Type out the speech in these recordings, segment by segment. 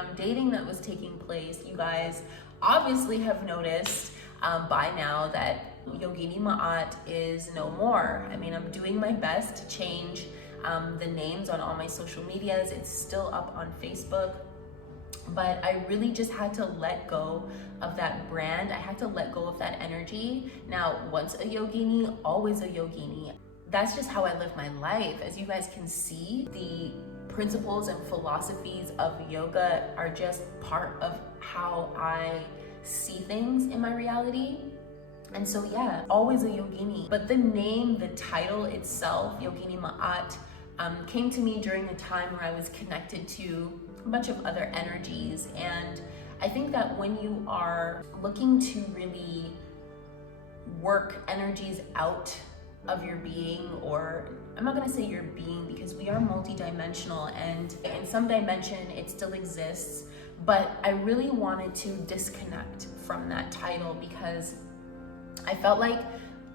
Instagram dating that was taking place, you guys obviously have noticed by now that Yogini Ma'at is no more. I mean, I'm doing my best to change the names on all my social medias. It's still up on Facebook, but I really just had to let go of that brand. I had to let go of that energy. Now, once a yogini, always a yogini. That's just how I live my life. As you guys can see, the principles and philosophies of yoga are just part of how I see things in my reality. And so yeah, always a yogini. But the name, the title itself, Yogini Ma'at, came to me during a time where I was connected to a bunch of other energies. And I think that when you are looking to really work energies out of your being, or I'm not gonna say your being because we are multidimensional, and in some dimension it still exists, but I really wanted to disconnect from that title because I felt like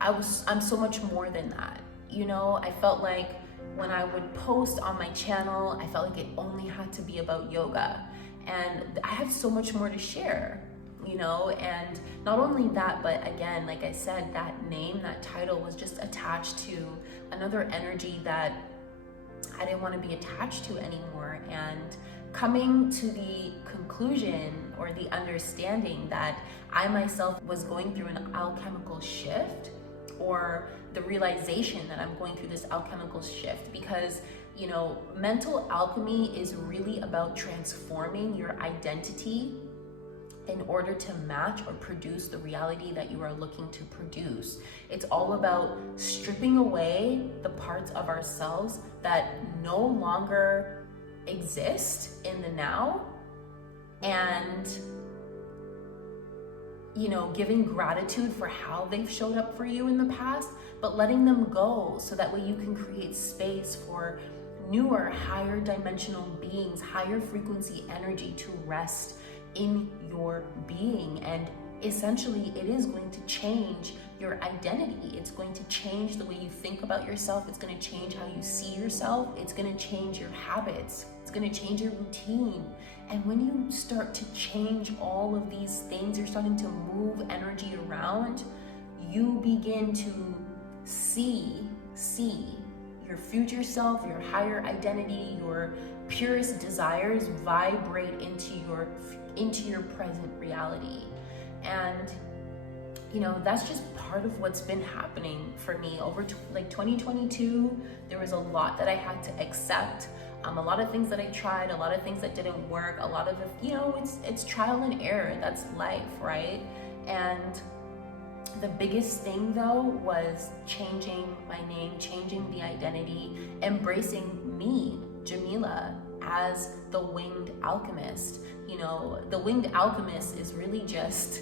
I'm so much more than that. You know, I felt like when I would post on my channel, I felt like it only had to be about yoga, and I have so much more to share, you know. And not only that, but again, like I said, that name, that title was just attached to another energy that I didn't want to be attached to anymore. And coming to the conclusion or the understanding that I myself was going through an alchemical shift, or the realization that I'm going through this alchemical shift, because, you know, mental alchemy is really about transforming your identity in order to match or produce the reality that you are looking to produce. It's all about stripping away the parts of ourselves that no longer exist in the now, and, you know, giving gratitude for how they've showed up for you in the past, but letting them go so that way you can create space for newer, higher dimensional beings, higher frequency energy to rest in your being. And essentially it is going to change your identity. It's going to change the way you think about yourself. It's going to change how you see yourself. It's going to change your habits. It's going to change your routine. And when you start to change all of these things, you're starting to move energy around, you begin to see your future self, your higher identity, your purest desires vibrate into your present reality. And, you know, that's just part of what's been happening for me over 2022. There was a lot that I had to accept, a lot of things that I tried, a lot of things that didn't work, a lot of it, you know, it's trial and error. That's life, right? And the biggest thing though was changing my name, changing the identity, embracing me, Jamila, as the winged alchemist. You know, the winged alchemist is really just,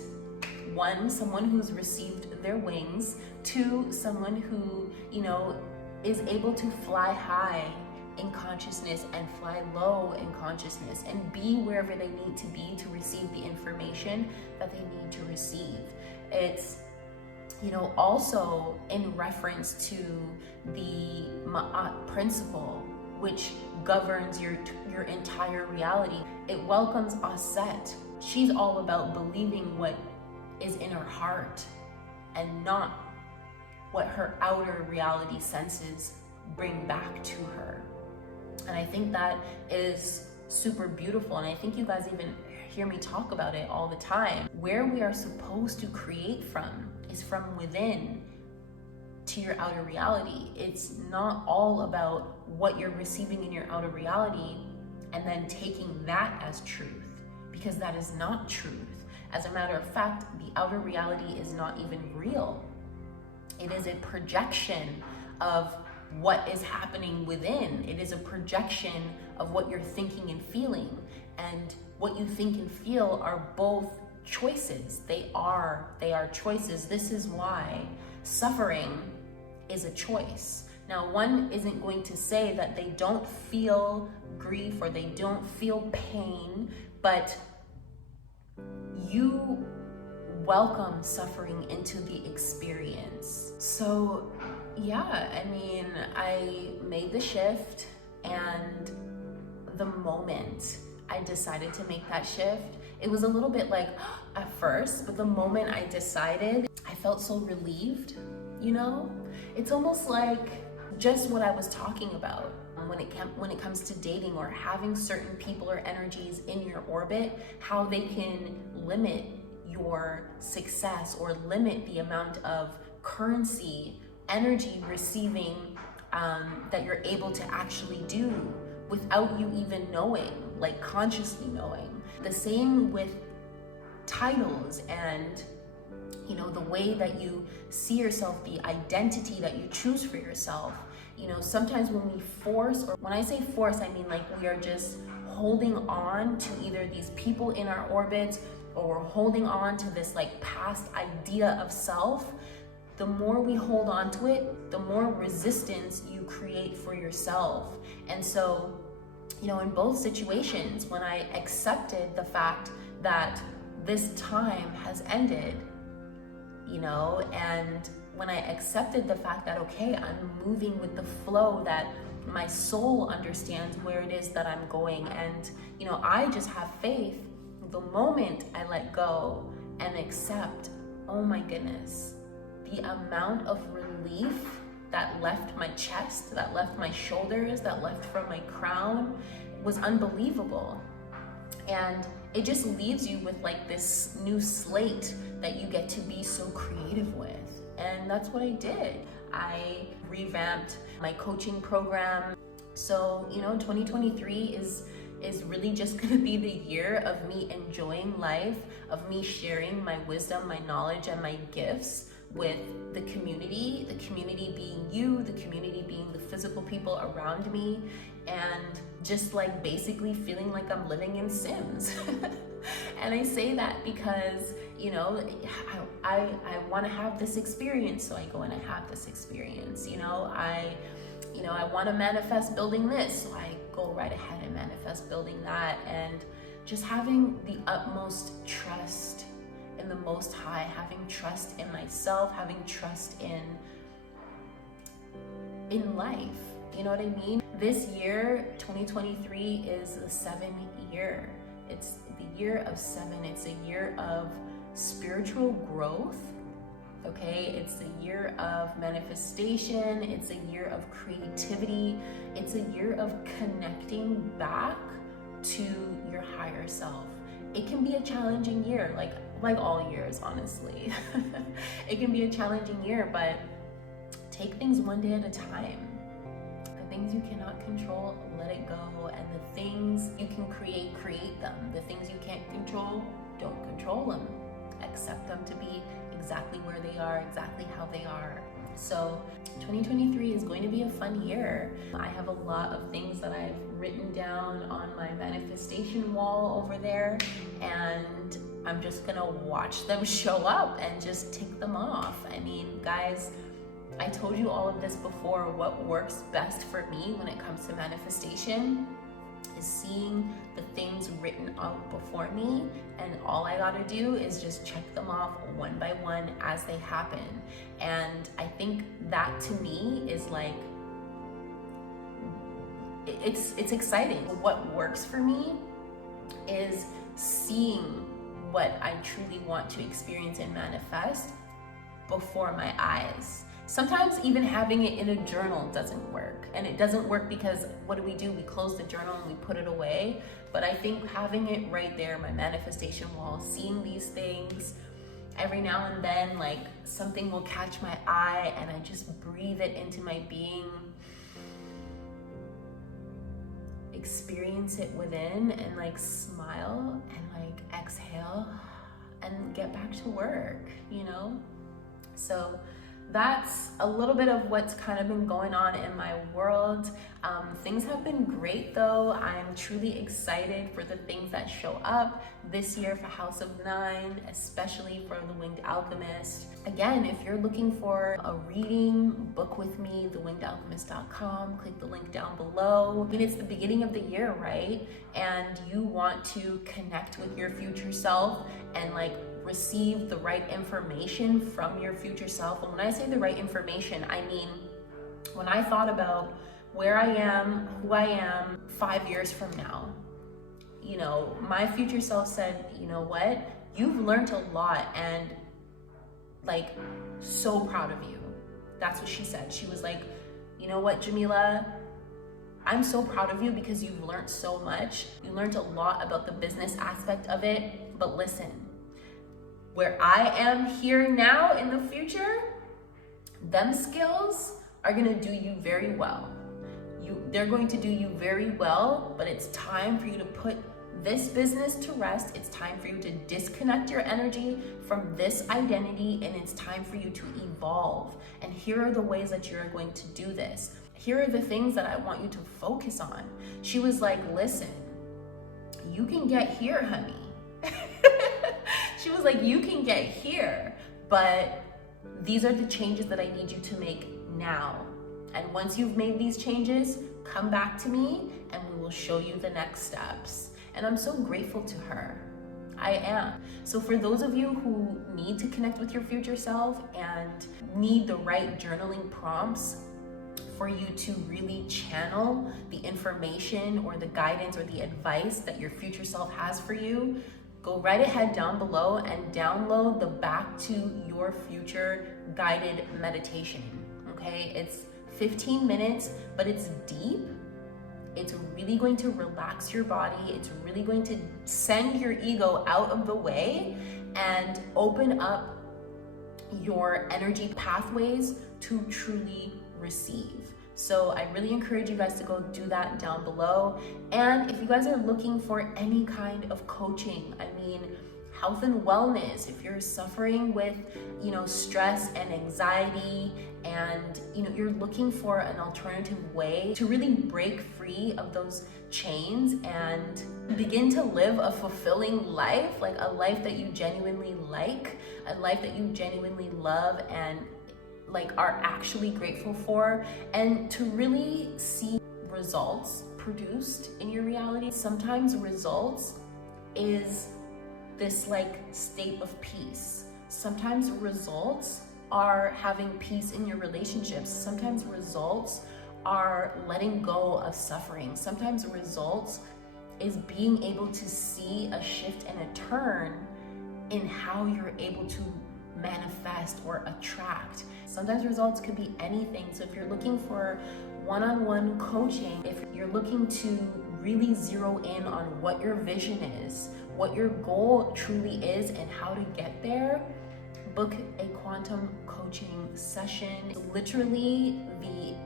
one, someone who's received their wings, two, someone who, you know, is able to fly high in consciousness and fly low in consciousness and be wherever they need to be to receive the information that they need to receive. It's, you know, also in reference to the Ma'at principle, which governs your entire reality. It welcomes Aset. She's all about believing what is in her heart and not what her outer reality senses bring back to her. And I think that is super beautiful. And I think you guys even hear me talk about it all the time. Where we are supposed to create from is from within to your outer reality. It's not all about what you're receiving in your outer reality and then taking that as truth, because that is not truth. As a matter of fact, the outer reality is not even real. It is a projection of what is happening within. It is a projection of what you're thinking and feeling. And what you think and feel are both choices. They are choices. This is why suffering is a choice. Now, one isn't going to say that they don't feel grief or they don't feel pain, but you welcome suffering into the experience. So yeah, I mean, I made the shift, and the moment I decided to make that shift, it was a little bit like at first, but the moment I decided, I felt so relieved, you know? It's almost like just what I was talking about when it comes to dating or having certain people or energies in your orbit, how they can limit your success or limit the amount of currency, energy receiving that you're able to actually do without you even knowing, like consciously knowing. The same with titles and, you know, the way that you see yourself, the identity that you choose for yourself. You know, sometimes when we force, or when I say force, I mean like we are just holding on to either these people in our orbits, or we're holding on to this like past idea of self. The more we hold on to it, the more resistance you create for yourself. And so, you know, in both situations, when I accepted the fact that this time has ended, you know, and when I accepted the fact that, okay, I'm moving with the flow, that my soul understands where it is that I'm going, and, you know, I just have faith. The moment I let go and accept, oh my goodness, the amount of relief that left my chest, that left my shoulders, that left from my crown was unbelievable. And it just leaves you with like this new slate that you get to be so creative with. And that's what I did. I revamped my coaching program. So, you know, 2023 is really just gonna be the year of me enjoying life, of me sharing my wisdom, my knowledge, and my gifts with the community being you, the community being the physical people around me, and just like basically feeling like I'm living in Sims. And I say that because, you know, I want to have this experience, so I go and I have this experience. You know, I want to manifest building this, so I go right ahead and manifest building that, and just having the utmost trust in the Most High, having trust in myself, having trust in life. You know what I mean? This year, 2023, is the 7th year. It's the year of 7. It's a year of spiritual growth. Okay, it's a year of manifestation. It's a year of creativity. It's a year of connecting back to your higher self. It can be a challenging year, like all years, honestly. It can be a challenging year, but take things one day at a time. The things you cannot control, let it go. And the things you can create, create them. The things you can't control, don't control them. Accept them to be exactly where they are, exactly how they are. So 2023 is going to be a fun year. I have a lot of things that I've written down on my manifestation wall over there, and I'm just gonna watch them show up and just tick them off. I mean, guys, I told you all of this before. What works best for me when it comes to manifestation is seeing the things written out before me, and all I gotta do is just check them off one by one as they happen. And I think that to me is like, it's exciting. What works for me is seeing what I truly want to experience and manifest before my eyes. Sometimes even having it in a journal doesn't work. And it doesn't work because what do? We close the journal and we put it away. But I think having it right there, my manifestation wall, seeing these things, every now and then, like something will catch my eye and I just breathe it into my being, experience it within, and like smile and like exhale and get back to work, you know? So that's a little bit of what's kind of been going on in my world. Things have been great though. I'm truly excited for the things that show up this year for House of 9, especially for The Winged Alchemist. Again, if you're looking for a reading, book with me, thewingedalchemist.com, click the link down below. I mean, it's the beginning of the year, right? And you want to connect with your future self and like receive the right information from your future self. And when I say the right information, I mean, when I thought about where I am, who I am 5 years from now, you know, my future self said, you know what, you've learned a lot, and like, so proud of you. That's what she said. She was like, you know what, Jamila, I'm so proud of you because you've learned so much. You learned a lot about the business aspect of it, but listen, where I am here now in the future, them skills are gonna do you very well. They're going to do you very well, but it's time for you to put this business to rest. It's time for you to disconnect your energy from this identity, and it's time for you to evolve. And here are the ways that you're going to do this. Here are the things that I want you to focus on. She was like, listen, you can get here, honey. She was like, you can get here, but these are the changes that I need you to make now. And once you've made these changes, come back to me and we will show you the next steps. And I'm so grateful to her. I am. So for those of you who need to connect with your future self and need the right journaling prompts for you to really channel the information or the guidance or the advice that your future self has for you, go right ahead down below and download the Back to Your Future guided meditation. Okay, it's 15 minutes, but it's deep. It's really going to relax your body. It's really going to send your ego out of the way and open up your energy pathways to truly receive. So I really encourage you guys to go do that down below. And if you guys are looking for any kind of coaching, I mean, health and wellness, if you're suffering with, you know, stress and anxiety, and you know, you're looking for an alternative way to really break free of those chains and begin to live a fulfilling life, like a life that you genuinely like, a life that you genuinely love and like are actually grateful for, and to really see results produced in your reality. Sometimes results is this like state of peace. Sometimes results are having peace in your relationships. Sometimes results are letting go of suffering. Sometimes results is being able to see a shift and a turn in how you're able to manifest or attract. Sometimes results could be anything. So if you're looking for one-on-one coaching, if you're looking to really zero in on what your vision is, what your goal truly is, and how to get there, book a quantum coaching session. It's literally the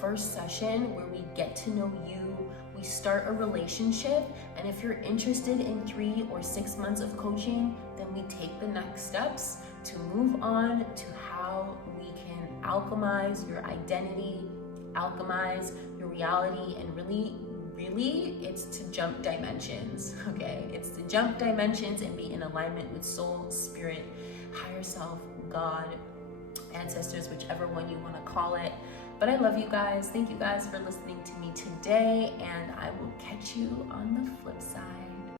first session where we get to know you, we start a relationship, and if you're interested in 3 or 6 months of coaching, then we take the next steps to move on to how we can alchemize your identity, alchemize your reality, and really it's to jump dimensions, okay? It's to jump dimensions and be in alignment with soul, spirit, higher self, God, ancestors, whichever one you want to call it. But I love you guys. Thank you guys for listening to me today, and I will catch you on the flip side.